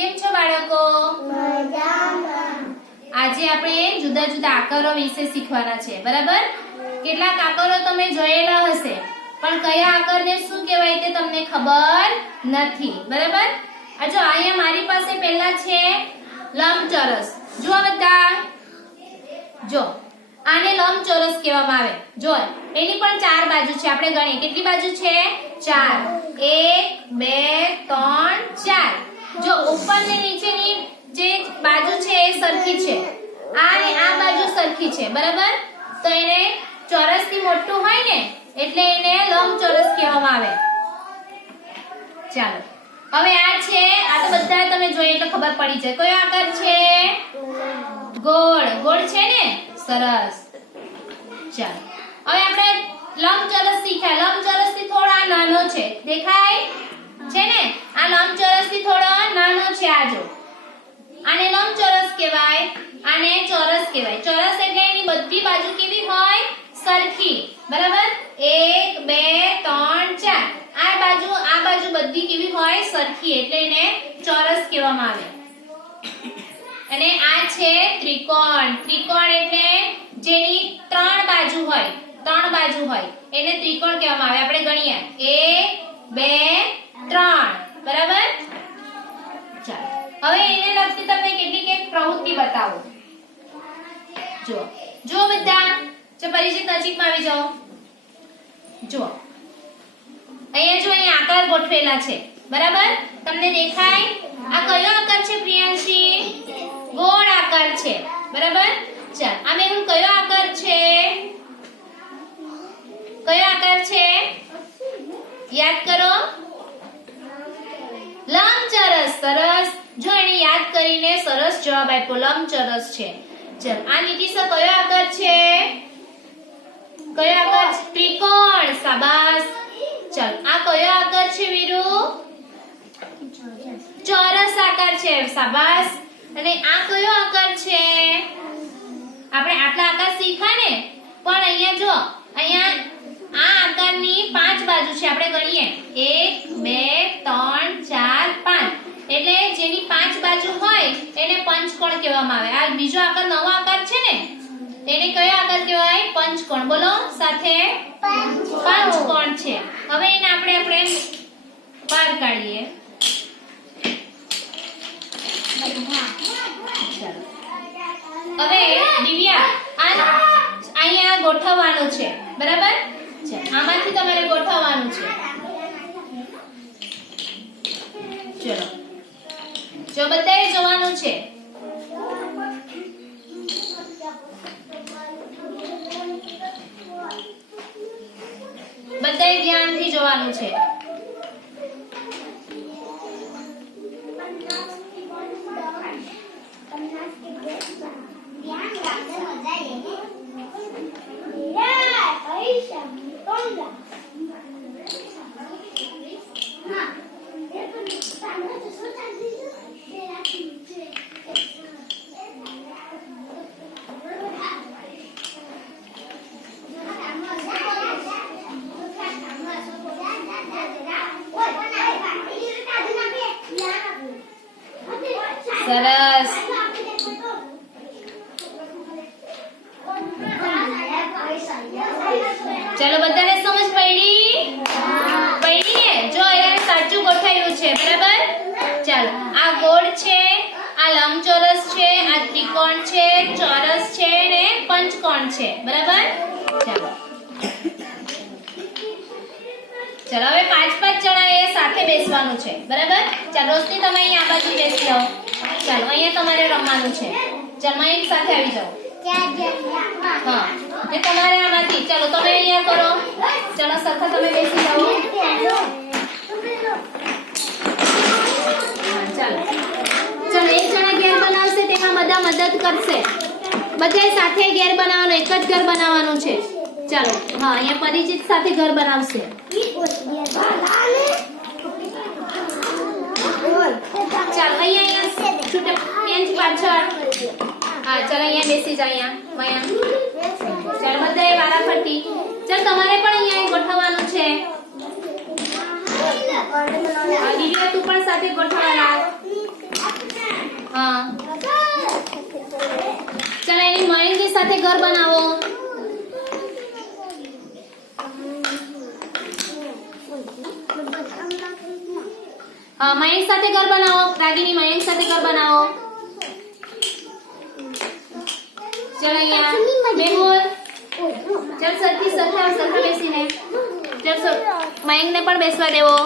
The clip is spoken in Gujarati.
કેમ છો બાળકો? આજે આપણે જુદા જુદા આકારો વિશે શીખવાના છે, બરાબર? કેટલાક આકારો તમે જોયેલા હશે, પણ કયા આકારને શું કહેવાય તે તમને ખબર નથી, બરાબર? આ જો અહીંયા મારી પાસે પહેલા છે લંબચોરસ. જો બધા જો આને લંબચોરસ કહેવામાં આવે. જો એની પણ ચાર બાજુ છે. આપણે ગણીએ કેટલી બાજુ છે? ચાર. 1 2 3 4. જો ઉપર ને નીચેની જે બાજુ છે એ સરખી છે. આ ને આ બાજુ સરખી છે, બરાબર? તો એને ચોરસથી મોટું હોય ને એટલે એને લંબચોરસ કહેવામાં આવે. ચાલો હવે આ છે, આ તો બધા તમે જોઈએ એટલે ખબર પડી જાય. કયો આકાર છે? ગોળ. ગોળ છે ને? સરસ. ચાલો હવે આપણે લંબચોરસ શીખ્યા. લંબચોરસ થી થોડા નાનો છે, દેખાય છે ને? આ લંબચોરસ થી થોડો નાનો છે. આ જો આને લંબચોરસ કહેવાય, આને ચોરસ કહેવાય. ચોરસ એટલે એની બધી બાજુ કેવી હોય? સરખી, બરાબર? 1 2 3 4. આ બાજુ બધી કેવી હોય? સરખી, એટલે એને ચોરસ કહેવામાં આવે. અને આ છે ત્રિકોણ. ત્રિકોણ એટલે જેની ત્રણ બાજુ હોય એને ત્રિકોણ કહેવામાં આવે. આપણે ગણીએ 1 2 3, બરાબર? ચાલો હવે એને લગતી તમને કેટલીક એક પ્રવૃત્તિ બતાવો. જો બધા પરિચિત નજીકમાં આવી જાઓ. જો અહીંયા આકાર ગોઠવેલા છે, બરાબર? તમને દેખાય? આ કયો આકાર છે પ્રિયાંશી? ગોળ આકાર છે, બરાબર? ચાલ આ મેહુલ કયો આકાર છે? કયો આકાર છે? યાદ કરો. લંબચોરસ. સરસ. જો એને યાદ કરીને સરસ જવાબ આપ્યો, લંબચોરસ છે. ચાલ આ નીતિશા કયો આકાર છે? કયો આકાર છે? ત્રિકોણ. શાબાશ. ચાલ આ કયો આકાર છે વીરુ? ચોરસ આકાર છે. શાબાશ. અને આ કયો આકાર છે? આપણે આટલા આકાર શીખ્યા ને, પણ અહીંયા જો અહીંયા આ આકારની પાંચ બાજુ છે. આપણે ગણીએ 1 2 3 4 5. એટલે જેની પાંચ બાજુ હોય એને પંચકોણ કહેવામાં આવે. આ બીજો આકાર નવો આકાર છે ને, એને કયો આકાર કહેવાય? પંચકોણ. બોલો સાથે. પંચકોણ છે. હવે એને આપણે બહાર કાઢીએ. હવે દિવ્યા અહીંયા ગોઠવવાનું છે, બરાબર? આમાંથી તમારે ગોઠવવાનું છે. ચલો જો બધાએ જોવાનું છે. બધાએ ધ્યાનથી જોવાનું છે. સરસ. ચાલો બધાને સમજ પડી ને? જો એને સાચું ગોઠવ્યું છે, બરાબર? ચાલો આ ગોળ છે, આ લંબચોરસ છે, આ ત્રિકોણ છે, ચોરસ છે ને પંચકોણ છે, બરાબર? ચાલો હવે 5 જણાએ સાથે બેસવાનું છે, બરાબર? ચાલો રોશની તમે અહીં આ બાજુ બેસી જાઓ. ચાલો અહીંયા તમારે રમવાનું છે. ચાલો એક સાથે આવી જાઓ. હા ને તમારે આમાંથી ચાલો તમે અહીંયા કરો. ચાલો સરખા તમે બેસી જાઓ. ચાલો એક જણા ઘેર બનાવશે, તેમાં બધા મદદ કરશે. બધાએ સાથે ઘેર બનાવવાનું, એક જ ઘર બનાવવાનું છે. ચાલો હા અહીંયા પરિચિત સાથે ઘર બનાવશે. ચાલો અહીંયા છૂટે બેન્ચ પાછળ. હા ચાલો અહીંયા બેસી જા. અહીંયા ચાલો બધાએ વારાફરતી. ચાલ તમારે પણ અહીંયા ગોઠવવાનું છે. દિવ્યા તું પણ સાથે ગોઠવવા લાગ. હા ચાલો એની મયંકની સાથે ઘર બનાવો. હા મયંક સાથે ઘર બનાવો. રાગીની મયંક સાથે ઘર બનાવો. ચાલો અહીંયા મેહુલ ચાલ સરખા બેસીને ચાલ મયંકને પણ બેસવા દેવો.